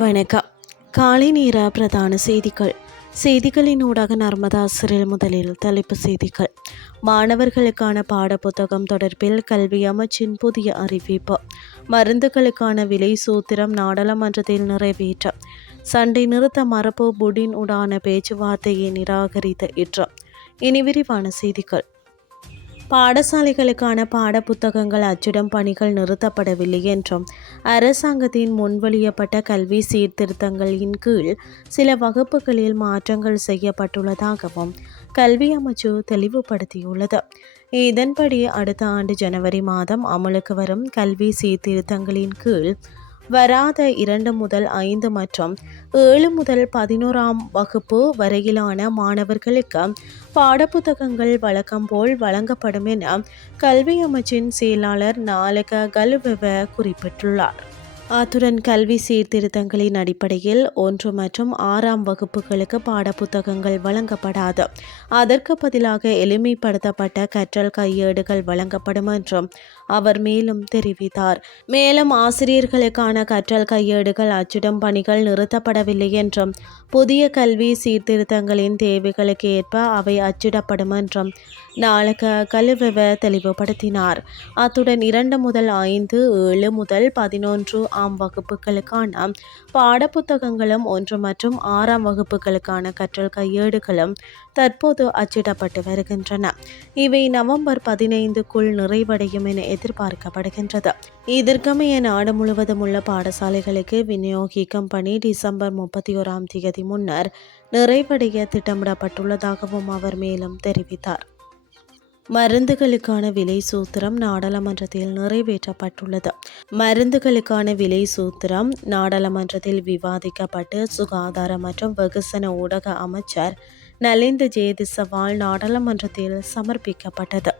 வணக்கம். காலை நேர பிரதான செய்திகள். செய்திகளின் ஊடாக நர்மதா சிறில் முதலில் தலைப்பு செய்திகள். மாணவர்களுக்கான பாடப்புத்தகம் தொடர்பில் கல்வி அமைச்சின் புதிய அறிவிப்பு. மருந்துகளுக்கான விலை சூத்திரம் நாடாளுமன்றத்தில் நிறைவேற்றம். சண்டை நிறுத்த மரபு புடின் உடான பேச்சுவார்த்தையை நிராகரித்த இற்றம். இனி விரிவான செய்திகள். பாடசாலைகளுக்கான பாடப்புத்தகங்கள் அச்சிடும் பணிகள் நிறுத்தப்படவில்லை என்றும் அரசாங்கத்தின் முன்வழியப்பட்ட கல்வி சீர்திருத்தங்களின் கீழ் சில வகுப்புகளில் மாற்றங்கள் செய்யப்பட்டுள்ளதாகவும் கல்வி அமைச்சு தெளிவுபடுத்தியுள்ளது. இதன்படி அடுத்த ஆண்டு ஜனவரி மாதம் அமலுக்கு வரும் கல்வி சீர்திருத்தங்களின் கீழ் வராத இரண்டு முதல் ஐந்து மற்றும் ஏழு முதல் பதினோராம் வகுப்பு வரையிலான மாணவர்களுக்கு பாடப்புத்தகங்கள் வழக்கம் போல் வழங்கப்படும் என கல்வி அமைச்சின் செயலாளர் நாலக கலுவெவ குறிப்பிட்டுள்ளார். அத்துடன் கல்வி சீர்திருத்தங்களின் அடிப்படையில் ஒன்று மற்றும் ஆறாம் வகுப்புகளுக்கு பாடப்புத்தகங்கள் வழங்கப்படாது. அதற்கு பதிலாக எளிமைப்படுத்தப்பட்ட கற்றல் கையேடுகள் வழங்கப்படும் என்றும் அவர் மேலும் தெரிவித்தார். மேலும் ஆசிரியர்களுக்கான கற்றல் கையேடுகள் அச்சிடும் பணிகள் நிறுத்தப்படவில்லை என்றும் புதிய கல்வி சீர்திருத்தங்களின் தேவைகளுக்கு ஏற்ப அவை அச்சிடப்படும் என்றும் நாளக கலுவெவ தெளிவுபடுத்தினார். அத்துடன் இரண்டு முதல் ஐந்து ஏழு முதல் பதினொன்று ஆம் வகுப்புகளுக்கான பாடப்புத்தகங்களும் ஒன்று மற்றும் ஆறாம் வகுப்புகளுக்கான கற்றல் கையேடுகளும் தற்போது அச்சிடப்பட்டு வருகின்றன. இவை நவம்பர் பதினைந்துக்குள் நிறைவடையும் என எதிர்பார்க்கப்படுகின்றது. இதற்கமைய நாடு முழுவதும் உள்ள பாடசாலைகளுக்கு விநியோகிக்கும் பணி டிசம்பர் முப்பத்தி ஓராம் தேதி முன்னர் நிறைவடைய திட்டமிடப்பட்டுள்ளதாகவும் அவர் மேலும் தெரிவித்தார். மருந்துகளுக்கான விலை சூத்திரம் நாடாளுமன்றத்தில் நிறைவேற்றப்பட்டுள்ளது. மருந்துகளுக்கான விலை சூத்திரம் நாடாளுமன்றத்தில் விவாதிக்கப்பட்டு சுகாதார மற்றும் வெகுசன ஊடக அமைச்சர் நலிந்த ஜேதிசவால் நாடாளுமன்றத்தில் சமர்ப்பிக்கப்பட்டது.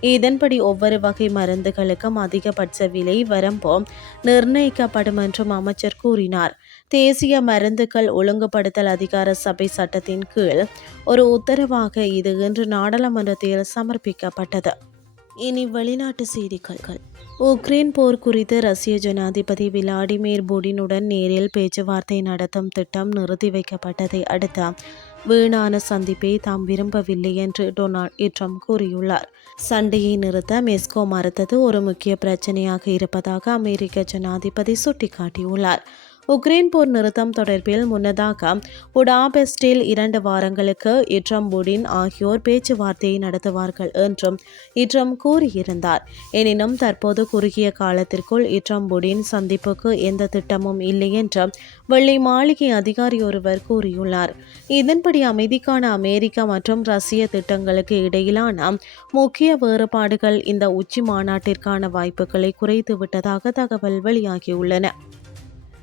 இதன்படி ஒவ்வொரு வகை மருந்துகளுக்கும் அதிகபட்ச விலை வரம்பு நிர்ணயிக்கப்படும் என்றும் அமைச்சர் கூறினார். தேசிய மருந்துகள் ஒழுங்குபடுத்தல் அதிகார சபை சட்டத்தின் கீழ் ஒரு உத்தரவாக இது இன்று நாடாளுமன்றத்தில் சமர்ப்பிக்கப்பட்டது. இனி வெளிநாட்டு செய்திகள். உக்ரைன் போர் குறித்து ரஷ்ய ஜனாதிபதி விளாடிமிர் புடினுடன் நேரில் பேச்சுவார்த்தை நடத்தும் திட்டம் நிறுத்தி வைக்கப்பட்டதை அடுத்து வீணான சந்திப்பை தாம் விரும்பவில்லை என்று டொனால்ட் ட்ரம்ப் கூறியுள்ளார். சண்டையை நிறுத்த மெஸ்கோ மறுத்தது ஒரு முக்கிய பிரச்சனையாக இருப்பதாக அமெரிக்க ஜனாதிபதி சுட்டிக்காட்டியுள்ளார். உக்ரைன் போர் நிறுத்தம் தொடர்பில் முன்னதாக புடாபெஸ்டில் இரண்டு வாரங்களுக்கு இட்ரம் புடின் ஆகியோர் பேச்சுவார்த்தையை நடத்துவார்கள் என்றும் இட்ரம் கூறியிருந்தார். எனினும் தற்போது குறுகிய காலத்திற்குள் இட்ரம் புடின் சந்திப்புக்கு எந்த திட்டமும் இல்லை என்று வெள்ளை மாளிகை அதிகாரி ஒருவர் கூறியுள்ளார். இதன்படி அமைதிக்கான அமெரிக்கா மற்றும் ரஷ்ய திட்டங்களுக்கு இடையிலான முக்கிய வேறுபாடுகள் இந்த உச்சி மாநாட்டிற்கான வாய்ப்புகளை குறைத்துவிட்டதாக தகவல் வெளியாகியுள்ளன.